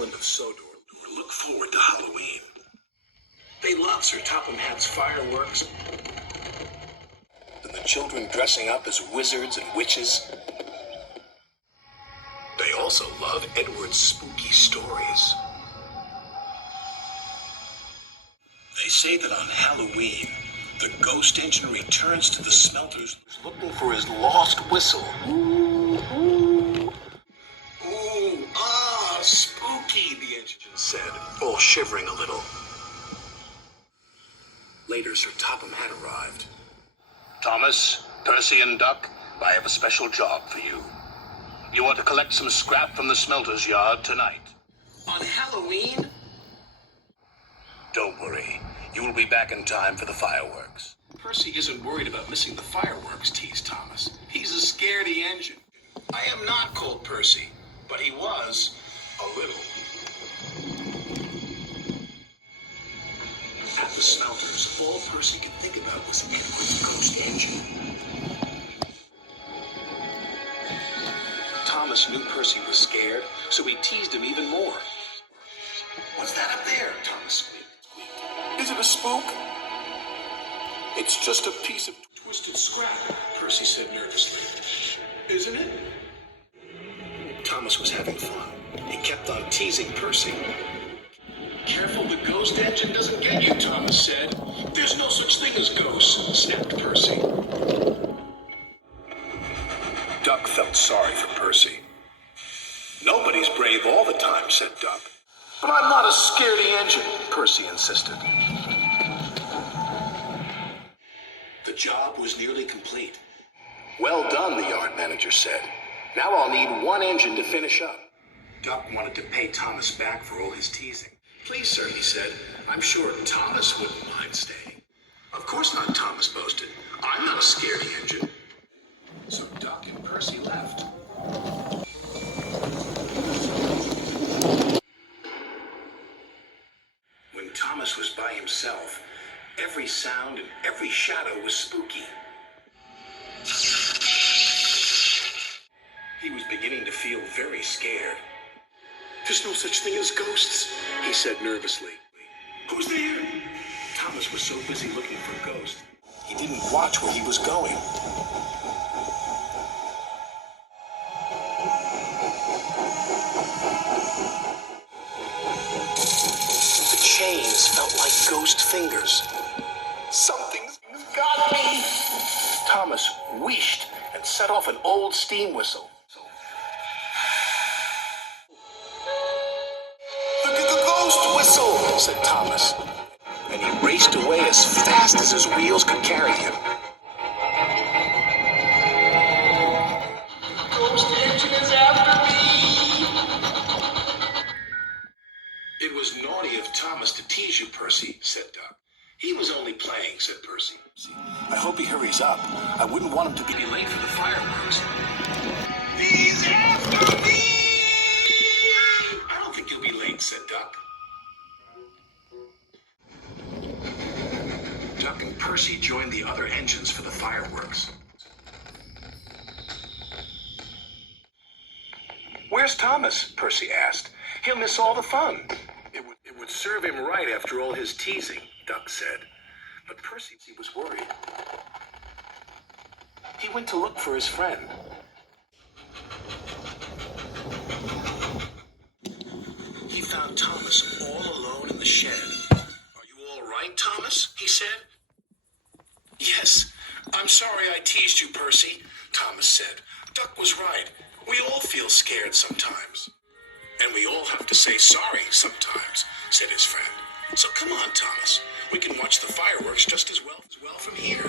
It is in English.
island of Sodor. Look forward to Halloween. They love Sir Topham Hatt's fireworks. And the children dressing up as wizards and witches. They also love Edward's spooky stories. They say that on Halloween, the ghost engine returns to the Smelters looking for his lost whistle. Ooh, spooky, the engine said, all shivering a little. Later, Sir Topham Hatt arrived. Thomas, Percy and Duck, I have a special job for you. You want to collect some scrap from the smelter's yard tonight. On Halloween? Don't worry. You will be back in time for the fireworks. Percy isn't worried about missing the fireworks, teased Thomas. He's a scaredy engine. I am not, called Percy, but he was a little. At the Smelters, all Percy could think about was Edward's ghost engine. Thomas knew Percy was scared, so he teased him even more. What's that up there? Thomas squeaked. Is it a spook? It's just a piece of twisted scrap, Percy said nervously. Isn't it? Thomas was having fun. He kept on teasing Percy. Careful the ghost engine doesn't get you, Thomas said. There's no such thing as ghosts, snapped Percy. Duck felt sorry for Percy. Nobody's brave all the time, said Duck. But I'm not a scaredy engine, Percy insisted. The job was nearly complete. Well done, the yard manager said. Now I'll need one engine to finish up. Duck wanted to pay Thomas back for all his teasing. Please, sir, he said. I'm sure Thomas wouldn't mind staying. Of course not, Thomas boasted. I'm not a scaredy engine. So Duck and Percy left. When Thomas was by himself, every sound and every shadow was spooky. He was beginning to feel very scared. There's no such thing as ghosts, he said nervously. Who's there? Thomas was so busy looking for ghosts, he didn't watch where he was going. The chains felt like ghost fingers. Something's got me! Thomas wheeshed and set off an old steam whistle. The ghost whistle, said Thomas. And he raced away as fast as his wheels could carry him. The ghost engine is after me! It was naughty of Thomas to tease you, Percy, said Duck. He was only playing, said Percy. I hope he hurries up. I wouldn't want him to be late for the fireworks. He's after me! I don't think he'll be late, said Duck. Duck and Percy joined the other engines for the fireworks. Where's Thomas? Percy asked. He'll miss all the fun. It would serve him right after all his teasing, Duck said. But Percy was worried. He went to look for his friend. He found Thomas all alone in the shed. Are you all right, Thomas? He said. Yes, I'm sorry I teased you, Percy, Thomas said. Duck was right. We all feel scared sometimes. And we all have to say sorry sometimes, said his friend. So come on, Thomas. We can watch the fireworks just as well from here.